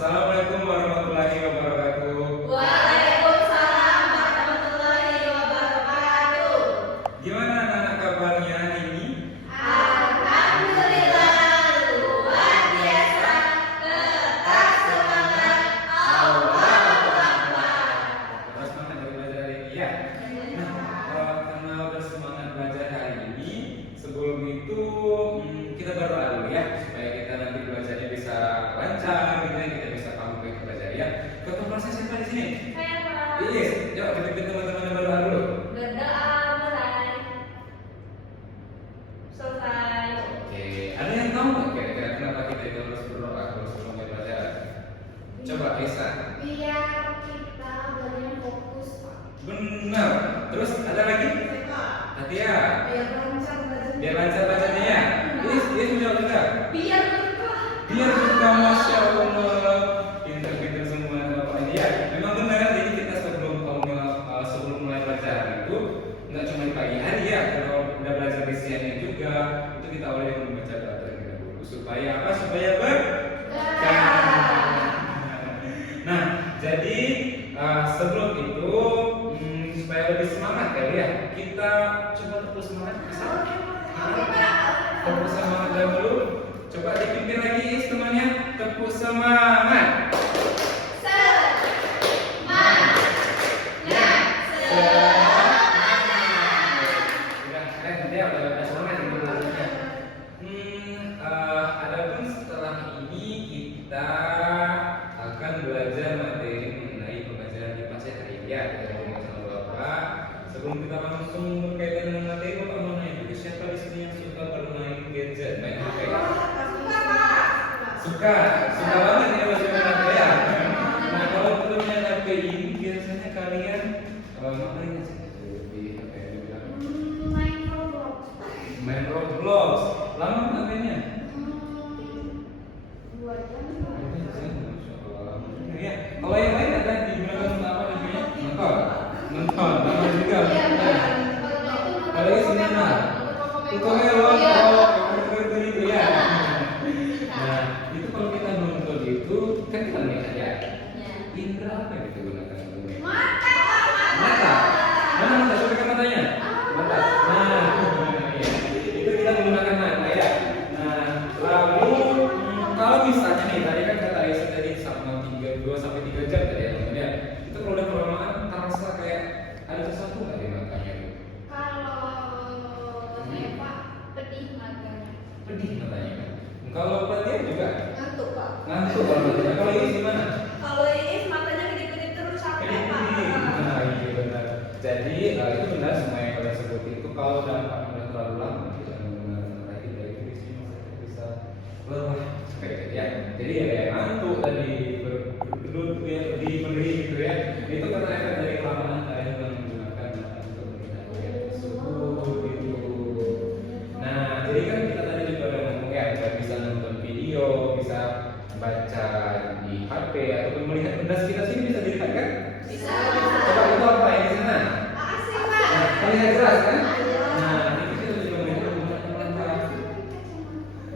Assalamualaikum warahmatullahi wabarakatuh. Waalaikumsalam warahmatullahi wabarakatuh. Gimana anak-anak kabarnya hari ini? Alhamdulillah luar biasa. Tetap semangat. Allahu Akbar. Terus semangat dari belajar hari ini ya. Nah, karena udah semangat belajar hari ini, sebelum itu kita berdoa dulu ya, supaya kita nanti belajarnya bisa lancar, gitu ya, kita bisa paham apa yang kita belajar ya. Ketua kelasnya siapa di sini? Saya Pak. Iya, coba pimpin teman-teman yang berdoa dulu. Berdoa mulai. Selesai. Oke, ada yang tahu nggak kira-kira kenapa kita itu harus berdoa kalau sebelum mulai belajar? Coba Esa. Biar kita belajar fokus, Pak. Benar. Terus ada lagi? Atia. Biar lancar belajar. Biar lancar bacanya ya. Ini menjawab juga. Biar berkah. Biar kita masya Allah pinter-pinter semua bapak ini ya. Memang benar. Jadi kita sebelum mulai belajar itu nggak cuma di pagi hari ya. Kalau udah belajar di siangnya juga itu kita awali dengan membaca doa terlebih dahulu supaya apa? Supaya berkah. Nah, jadi sebelum itu supaya lebih semangat kali ya, kita coba terus semangat bisa. Tepuk semangat dahulu. Coba dipimpin lagi temannya. Tepuk semangat. Udah keren dia udah semangat ini belajarnya. Adapun setelah ini kita akan belajar materi mengenai pembelajaran IPA hari ini ya. Kita ngomong sama Bapak. Sebelum kita langsung berkaitan dengan materi, Bapak mau nanya dulu siapa di sini yang suka bermain gadget, main HP? Suka banget ya main HP ya. Nah kalau belum main HP ini biasanya kalian ngapain sih? Lebih apa ya dibilang? Main Roblox. Lama nggak mainnya? Ya, kalau yang lain ada digunakan untuk apa namanya? Nonton, sama juga. Kalau ini sinema, itu ya. Nah, itu kalau kita nonton itu kan kita lihat aja. Indra apa yang kita gunakan untuk lihat? Mata. Mana mata? Coba kan matanya. Mata. Nah, itu kita menggunakan mata ya. Nah, lalu kalau misalnya nih tadi kan kata Aisyah tadi sama 2 sampai 3 jam tadi ya teman-teman ya. Itu kalau udah kelamaan terasa kayak ada sesuatu nggak di matanya itu? Pedih matanya kan. Kalau pelatihan juga ngantuk kalau matanya. Kalau ini gimana? Nah, iya benar. Jadi itu benar semua yang kalian sebut itu kalau dampaknya udah terlalu lama kita menggunakan lagi dari itu bisa lelah seperti ya. Jadi ya kayak ngantuk tadi berduduk ya berdiri gitu ya. Itu karena efek dari kelamaan kalian menggunakan mata untuk melihat ya tersebut gitu. Nah, jadi kan kita tadi juga udah ngomong ya, kita bisa nonton video, bisa baca di HP ataupun melihat benda sekitar sini bisa dilihat kan? Coba itu apa yang di sana? Nah, terlihat jelas kan? Nah, itu kita juga melihat menggunakan mata.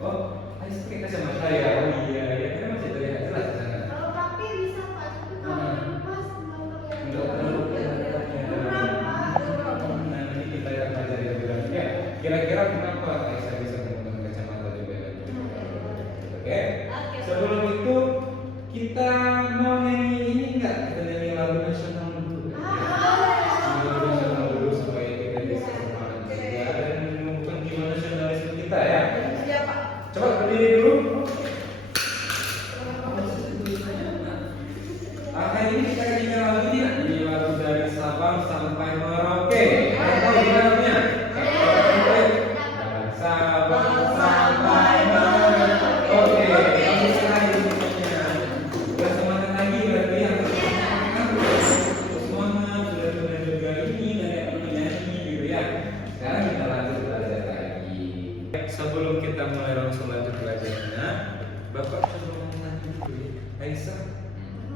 Oh, harus pakai kacamata ya? Oh iya, ya kan masih terlihat jelas di sana. Enggak terlalu Nah, ini kita akan belajar lebih lanjut ya. Kira-kira kenapa Aisyah bisa menggunakan kacamata juga? Oke. Sebelum itu kita mau nyanyi ini enggak? Kita nyanyi lagu nasional dulu. Lagu nasional dulu supaya kita bisa semangat juga dan menumbuhkan jiwa nasionalisme kita ya. Coba berdiri dulu. Hari ini kita akan nyanyi lagu ini. Ini lagu dari Sabang sampai Merauke. Ada tahu gimana lagunya? Dari Sabang sampai Merauke. Oke, kamu sekali semuanya. Udah semangat lagi berarti ya. Semangat sudah juga ini dari apa menyanyi gitu ya. Sekarang kita lanjut belajar lagi. Sebelum kita mulai langsung lanjut belajarnya, Bapak coba nanya dulu ya. Aisyah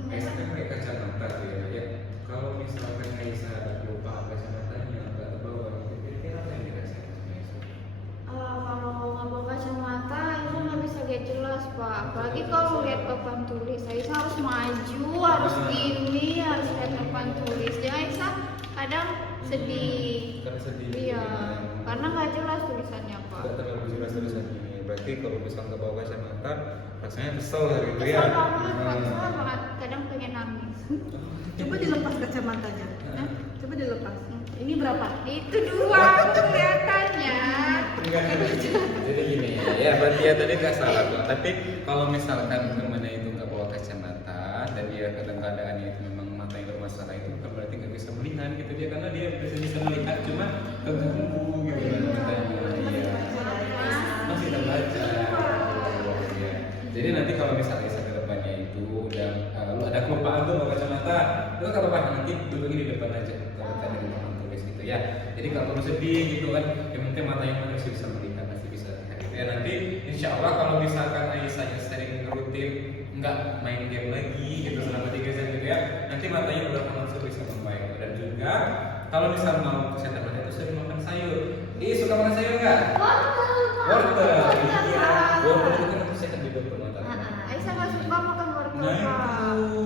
kan pakai kacamata tuh ya. Kalau misalkan Aisyah lupa kacamatanya nggak terbawa, kira-kira apa yang dirasain sama Aisyah? Kalau nggak bawa kacamata itu nggak bisa lihat jelas, Pak. Apalagi kalau lihat papan tulis, saya harus maju, harus gini, harus lihat depan tulis. Dia Aisyah kadang sedih. Karena sedih. Iya, karena nggak jelas tulisannya Pak. Tidak terlalu jelas tulisan ini. Berarti kalau bisa nggak bawa kacamata, rasanya kesel hari itu ya. Kesel banget, Pak, kesel banget. Kadang pengen nangis. Coba dilepas kacamatanya. Hah? Coba dilepas. Ini berapa? Itu dua kelihatannya. Enggak. Jadi gini ya, berarti ya tadi nggak salah kok. Tapi kalau misalkan temannya itu nggak bawa kacamata dan dia kadang keadaannya itu memang matanya bermasalah, itu bukan berarti nggak bisa melihat gitu dia, karena dia bisa melihat cuma terganggu gitu kan matanya. Iya. Masih terbaca. Ya. Jadi nanti kalau misalnya di depannya itu udah lu ada kelupaan tuh bawa kacamata, itu kalau apa nanti duduknya di depan aja kalau tadi di papan tulis gitu ya. Jadi kalau lu sedih gitu kan, yang penting matanya masih bisa melihat, masih bisa lihat. Ya nanti insya Allah kalau misalkan Aisyah sering rutin nggak main game lagi gitu selama 3 jam gitu ya, nanti matanya udah langsung bisa membaik. Dan juga kalau misal mau kesehatan mata itu sering makan sayur. Suka makan sayur nggak? Wortel. Iya. Wortel itu kan sehat juga untuk mata. Aisyah nggak suka makan wortel. Nah itu.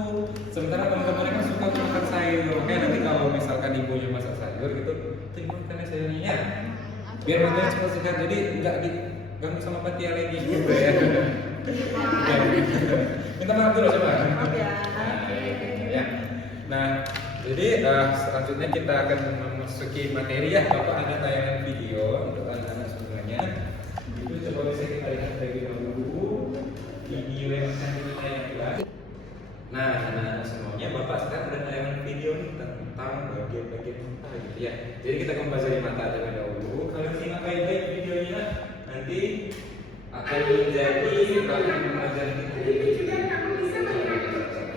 Sementara teman-teman kan suka makan sayur. Makanya nanti kalau misalkan ibunya masak sayur gitu, tuh makan sayurnya. Biar matanya cepat sehat. Jadi nggak diganggu sama patia lagi gitu ya. Minta maaf dulu coba. Maaf ya. Ya. Nah, jadi selanjutnya kita akan memasuki materi ya. Bapak ada tayangan video untuk anak-anak semuanya. Itu coba bisa kita lihat terlebih dahulu video yang akan kita tayangkan. Nah, anak-anak semuanya, Bapak sekarang ada tayangan video nih tentang bagian-bagian mata gitu ya. Jadi kita akan bahas dari mata terlebih dahulu. Kalau simak baik-baik videonya, nanti akan menjadi bahan mengajar kita. Itu juga kamu bisa melihat.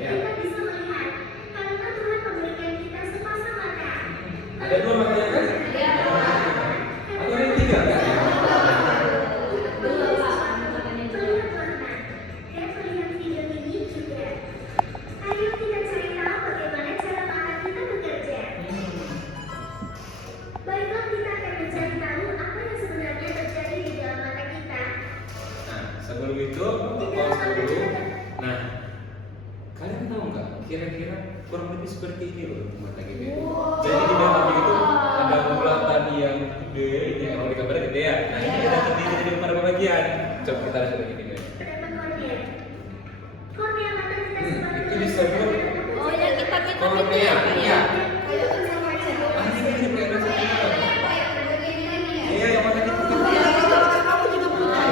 Ya. Kita bisa melihat karena Tuhan memberikan kita sepasang mata. Ada 2 mata ya kan? Iya. Atau ada 3 kan? Melihat warna dan melihat video ini juga. Ayo kita cari tahu bagaimana cara mata kita bekerja. Baiklah, kita akan mencari tahu apa yang sebenarnya terjadi di dalam mata kita. Nah, sebelum itu, pause dulu. Nah, kalian tahu nggak? Kira-kira kurang lebih seperti ini loh mata kita itu. Jadi di dalamnya itu ada bulatan yang gede, ini kalau di gambar gede ya. Nah, ini ada terdiri dari beberapa bagian. Coba kita lihat lagi video. Terdapat kornea. Kornea mata kita sebagai Itu disebut oh ya kita kornea. Iya. kayak sama aja. Ah, ini kayak ada satu. Iya, yang mata kita. Kamu juga punya.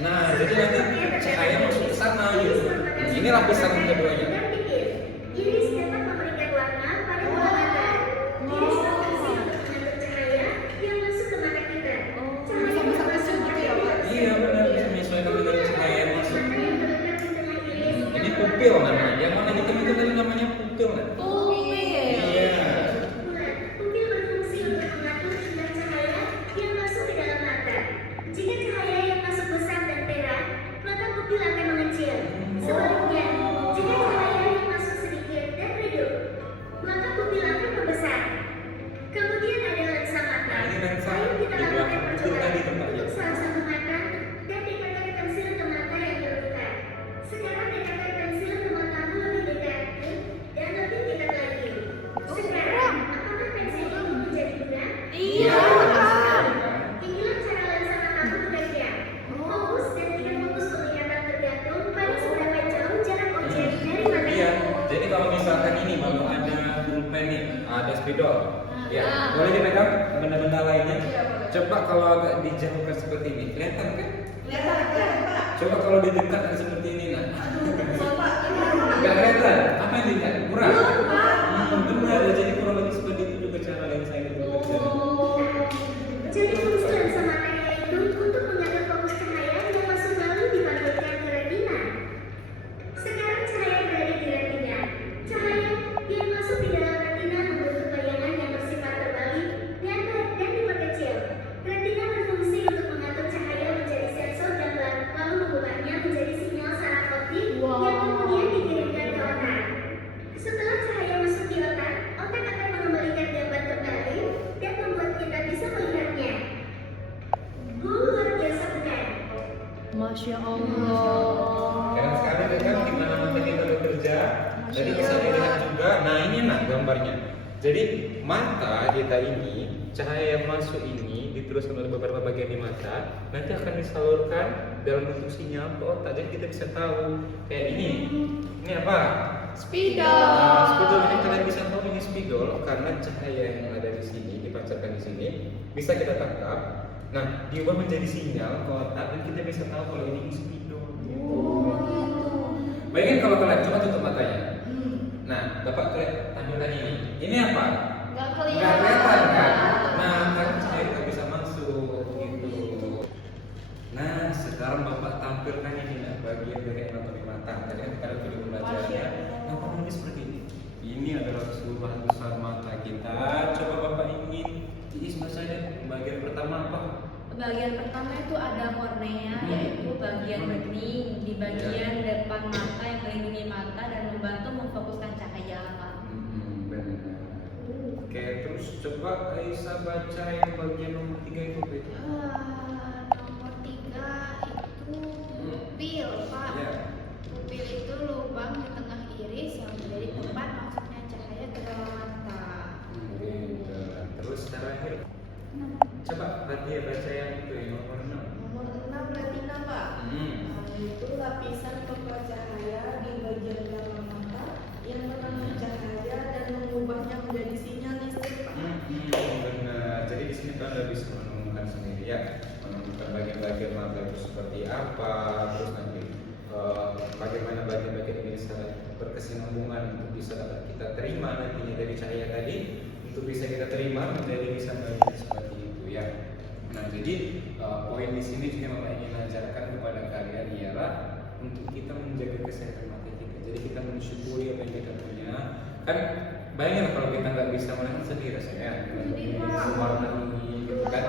Nah, jadi nanti cahaya masuk ke sana gitu. Nah, ini lapisan keduanya. Iris dapat memberikan warna pada bola mata. Iris berfungsi untuk mengatur cahaya yang masuk ke mata kita. Cahaya yang Bisa masuk kecil gitu ya, Pak? Iya benar, bisa menyesuaikan dengan cahaya yang masuk. Mata yang terletak di tengah iris. Ini pupil namanya. Yang mana hitam itu tadi namanya pupil kan? Iya. Bulan, pupil berfungsi untuk mengatur jumlah cahaya yang masuk ke dalam mata. Jika cahaya yang masuk besar dan terang, maka pupil akan mengecil. Sebaliknya, jika cahaya yang masuk sedikit dan redup, maka pupil akan membesar. Kemudian ada lensa mata. Nah, ini lensa Ayo kita di lakukan belakang itu percobaan tadi tempatnya. untuk salah satu mata dan dekatkan pensil ke mata yang terluka. Sekarang dekatkan pensil ke matamu lebih dekat dan lebih dekat lagi. Sekarang, apakah pensil itu menjadi buram? Iya. Inilah cara lensa matamu bekerja. Fokus dan tidak fokus penglihatan tergantung pada seberapa jauh jarak objek dari mata Iya. kamu. Jadi kalau misalkan ini baru ada pulpen nih, ada spidol. Ya, boleh dipegang benda-benda lainnya. Coba kalau agak dijauhkan seperti ini, kelihatan kan? Coba kalau didekatkan seperti ini, nah. Gak kelihatan. Apa yang dilihat? Kurang. Benar. Jadi kurang lebih seperti itu juga cara lensa itu bekerja. Jadi fungsi lensa mata yaitu untuk mengatur fokus cahaya yang masuk lalu dipantulkan ke retina. Sekarang cahaya berada di retina. Cahaya yang masuk di dalam retina membentuk bayangan yang bersifat terbalik dan diperkecil. Retina berfungsi untuk mengatur cahaya menjadi sensor gambar, lalu mengubahnya menjadi sinyal saraf optik yang kemudian dikirimkan ke otak. Jadi bisa dilihat juga. Nah ini gambarnya. Jadi mata kita ini, cahaya yang masuk ini diteruskan oleh beberapa bagian di mata, nanti akan disalurkan dalam bentuk sinyal ke otak. Jadi kita bisa tahu kayak ini. Ini apa? Spidol. Nah, spidol ini kalian bisa tahu ini spidol karena cahaya yang ada di sini dipancarkan di sini bisa kita tangkap. Nah, diubah menjadi sinyal ke otak dan kita bisa tahu kalau ini spidol. Bayangin kalau kalian coba tutup matanya. Nah, Bapak tampilkan ini. Ini apa? Nggak Nggak kelihatan kan? Nah, kan cahaya nggak bisa masuk gitu. Nah, sekarang Bapak tampilkan ini bagian dari anatomi mata. Tadi kan kita video pembelajarannya. Nah, kurang lebih seperti ini. Ini adalah keseluruhan besar mata kita. Coba Bapak ingin diisma saja. Bagian pertama apa? Bagian pertama itu ada kornea, yaitu bagian bening di bagian depan mata yang melindungi mata dan membantu memfokuskan cahaya, Pak. Benar. Oke, terus coba Aisyah baca yang bagian nomor 3 itu. Nomor 3 itu pupil, Pak. Ya. Pupil itu lubang di tengah iris yang menjadi tempat masuknya cahaya ke dalam mata. Terus terakhir, coba Fatia baca yang itu yang nomor 6. Nomor 6 retina, Pak. Itu lapisan penggal cahaya di bagian dalam mata yang menangkap cahaya dan mengubahnya menjadi sinyal listrik, Pak. Benar. Jadi di sini kalian bisa menemukan sendiri ya, menemukan bagian-bagian mata itu seperti apa, terus nanti bagaimana bagian-bagian ini bisa berkesinambungan untuk bisa kita terima nantinya dari cahaya tadi, untuk bisa kita terima menjadi bisa bagian seperti itu ya. Nah jadi poin di sini juga Bapak ingin ajarkan kepada kalian ialah untuk kita menjaga kesehatan mata kita. Jadi kita mensyukuri apa yang kita punya. Kan bayangin kalau kita nggak bisa melihat sedih rasanya. Warna ini gitu kan.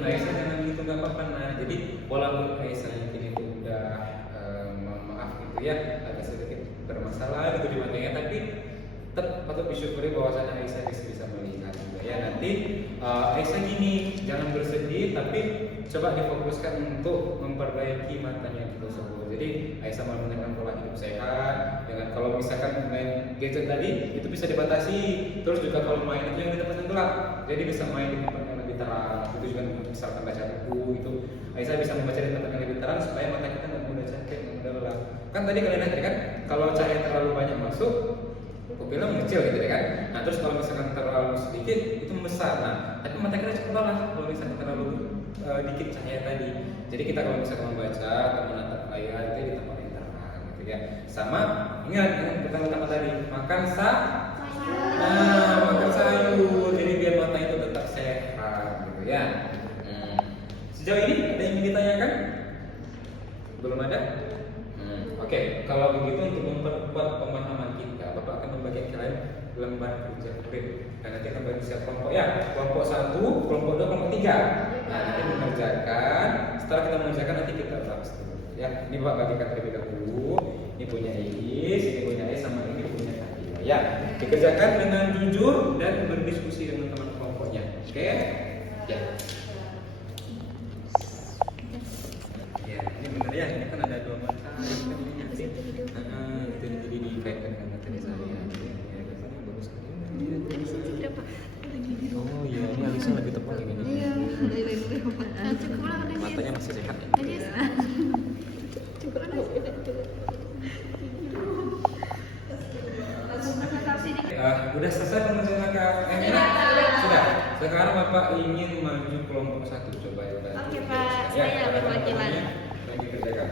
Aisyah jangan gitu nggak apa-apa nah. Jadi walaupun Aisyah mungkin itu udah maaf gitu ya agak sedikit bermasalah gitu di matanya, tapi tetap patut disyukuri bahwasanya Aisyah bisa melihat juga ya. Nanti Aisyah gini, jangan bersedih tapi coba difokuskan untuk memperbaiki matanya tersebut. Jadi Aisyah mau menggunakan pola hidup sehat. Dengan kalau misalkan main gadget tadi itu bisa dibatasi. Terus juga kalau main itu yang di tempat yang gelap. Jadi bisa main di tempat yang lebih terang. Itu juga misalkan baca buku itu Aisyah bisa membaca di tempat yang lebih terang supaya mata kita nggak mudah capek, nggak mudah lelah. Kan tadi kalian lihat kan, kalau cahaya terlalu banyak masuk pupilnya mengecil gitu ya kan. Nah terus kalau misalkan terlalu sedikit itu membesar. Nah tapi mata kita cukup lelah kalau misalkan terlalu dikit cahaya tadi. Jadi kita kalau misalkan membaca atau menatap layar itu di tempat yang terang gitu ya. Sama ingat kita utama tadi makan makan sayur. Jadi biar mata itu tetap sehat gitu ya. Sejauh ini ada yang ingin ditanyakan? Belum ada? Oke, kalau begitu untuk memperkuat pemahaman kita, Bapak akan membagikan kalian lembar kerja kurir. Dan nanti akan bagi siap kelompok ya, kelompok 1, kelompok 2, kelompok 3. Nah, nanti mengerjakan. Setelah kita mengerjakan nanti kita bahas dulu. Ya, ini Bapak bagikan terlebih dahulu. Ini punya Iis, ini punya Iis, sama ini punya Fatia. Ya, dikerjakan dengan jujur dan berdiskusi dengan teman kelompoknya. Oke? Ya. Ya, ini benar ya. Ini kan ada 2 mata. Jadi dikaitkan dengan materi sehari-hari. Bagus sekali. Oh iya, ini alisnya lebih tebal ini. Iya, cukup lah Matanya masih sehat ya. Cukup lah. Udah selesai pengerjaan kakak? Sudah. Sekarang Bapak ingin maju kelompok 1, coba ya. Oke, Pak. Saya perwakilan. Lagi kerjakan.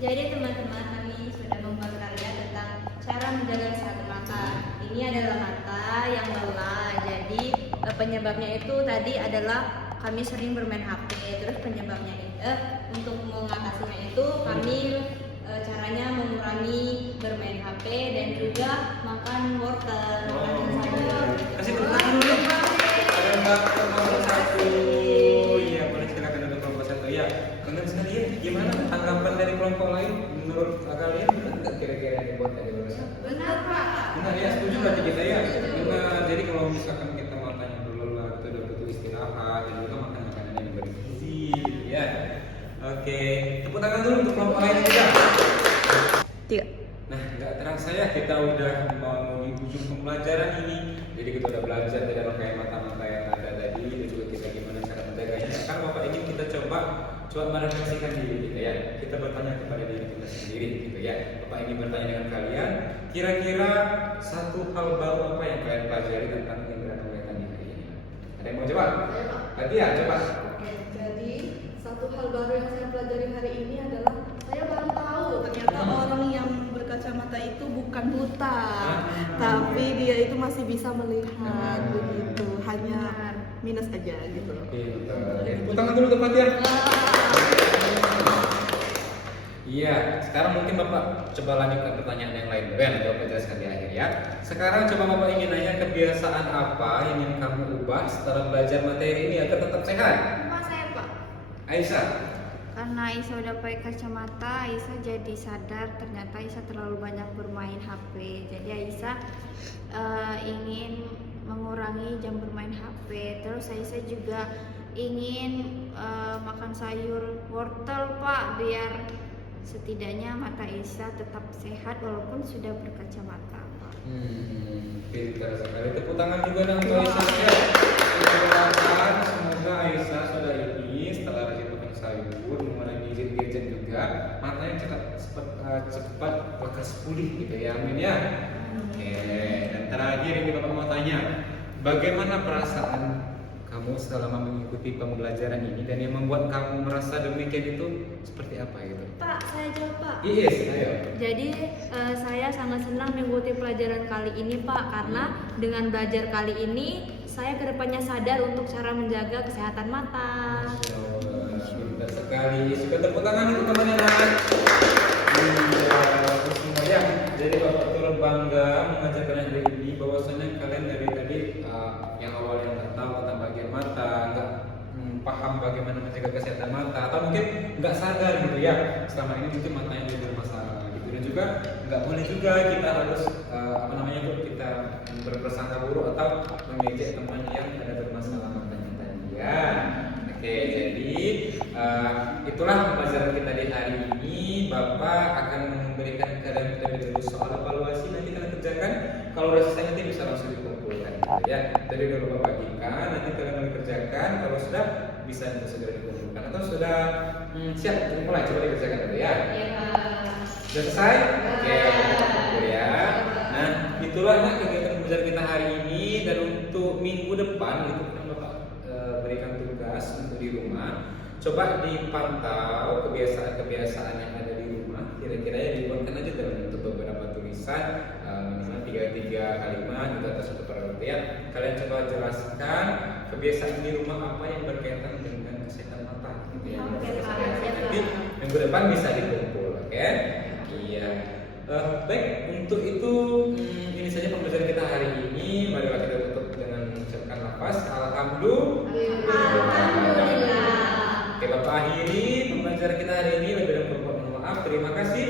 Jadi teman-teman, kami sudah membuat karya tentang cara menjaga kesehatan mata. Ini adalah mata yang lelah. Jadi penyebabnya itu tadi adalah kami sering bermain HP. Terus penyebabnya itu untuk mengatasinya itu kami caranya mengurangi bermain HP dan juga makan wortel, makan sayur. Kasih tepuk tangan dulu. Ada Mbak kelompok 1. Iya, boleh silakan untuk kelompok 1 ya. Kemudian sekalian, gimana tanggapan dari kelompok lain? Menurut kalian benar nggak kira-kira yang dibuat dari lulusan? Benar, Pak. Benar ya, setuju berarti kita ya. Benar. Jadi kalau misalkan kita matanya dulu lah, kita udah butuh istirahat dan juga makan makanan yang bergizi, ya. Oke, tepuk tangan dulu untuk kelompok lain juga. Nah, nggak terasa ya kita udah mau di ujung pembelajaran ini. Jadi kita udah belajar dari rangkaian mata-mata yang ada tadi, dan juga kita gimana cara menjaganya. Sekarang Bapak ingin kita coba merefleksikan diri kita ya. Kita bertanya kepada diri kita sendiri gitu ya. Bapak ingin bertanya dengan kalian, kira-kira satu hal baru apa yang kalian pelajari tentang indera penglihatan di hari ini? Ada yang mau coba? Saya, Pak. Katia, coba. Oke, jadi satu hal baru yang saya pelajari hari ini adalah saya baru tahu ternyata orang yang berkacamata itu bukan buta, tapi dia itu masih bisa melihat begitu, hanya minus aja gitu. Pintar. Tepuk tangan dulu tempat ya. Iya, sekarang mungkin Bapak coba lanjut ke pertanyaan yang lain. Ben, Bapak jelaskan di akhir ya. Sekarang coba Bapak ingin nanya kebiasaan apa yang ingin kamu ubah setelah belajar materi ini agar tetap sehat? Rumah saya, Pak. Aisyah. Karena Aisyah udah pakai kacamata, Aisyah jadi sadar ternyata Aisyah terlalu banyak bermain HP. Jadi Aisyah ingin mengurangi jam bermain HP. Terus Aisyah juga ingin makan sayur wortel, Pak, biar setidaknya mata Aisyah tetap sehat walaupun sudah berkacamata, Pak. Pintar sekali. Tepuk tangan juga dong untuk Aisyah ya. Doakan semoga Aisyah sudah ini setelah rajin makan sayur, mengurangi gadget juga, matanya cepat lekas pulih gitu ya. Amin ya. Oke. Dan terakhir ini Bapak mau tanya, bagaimana perasaan kamu selama mengikuti pembelajaran ini dan yang membuat kamu merasa demikian itu seperti apa gitu? Pak, saya jawab, Pak. Yes, ayo. Jadi saya sangat senang mengikuti pelajaran kali ini, Pak, karena dengan belajar kali ini saya kedepannya sadar untuk cara menjaga kesehatan mata. Masya Allah, pintar sekali. Suka tepuk tangan untuk temannya nak. Bagus semua ya. Jadi Bapak turut bangga mengajak kalian hari ini bahwasanya kalian dari tadi yang awalnya nggak tahu tentang bagian mata, nggak paham bagaimana menjaga kesehatan mata, atau mungkin nggak sadar gitu ya. Selama ini mungkin matanya jadi bermasalah gitu, dan juga nggak boleh juga kita harus kita berprasangka buruk atau mengejek teman yang ada bermasalah matanya tadi ya. Oke, jadi itulah pembelajaran kita di hari ini. Bapak akan memberikan kalian terlebih dahulu soal evaluasi, nanti kalian kerjakan. Kalau udah selesai nanti bisa langsung dikumpulkan ya. Jadi udah Bapak bagikan, nanti kalian boleh kerjakan. Kalau sudah bisa segera dikumpulkan atau sudah siap mulai, coba dikerjakan dulu ya. Sudah selesai? Oke, kita kumpul ya. Nah, itulah kegiatan pembelajaran kita hari ini, dan untuk minggu depan itu kan Bapak berikan tugas untuk di rumah. Coba dipantau kebiasaan-kebiasaan yang ada di rumah. Kira-kira ya dibuatkan aja dalam bentuk beberapa tulisan, misalnya 3 kalimat gitu atau satu paragraf ya. Kalian coba jelaskan kebiasaan di rumah apa yang berkaitan dengan kesehatan mata. Gitu ya. Nanti minggu depan bisa dikumpul, oke? Iya. Baik, untuk itu ini saja pembelajaran kita hari ini. Marilah kita tutup dengan mengucapkan lafaz Alhamdulillah. Oke, Bapak akhiri pembelajaran kita hari ini. Lebih dari mohon maaf. Terima kasih.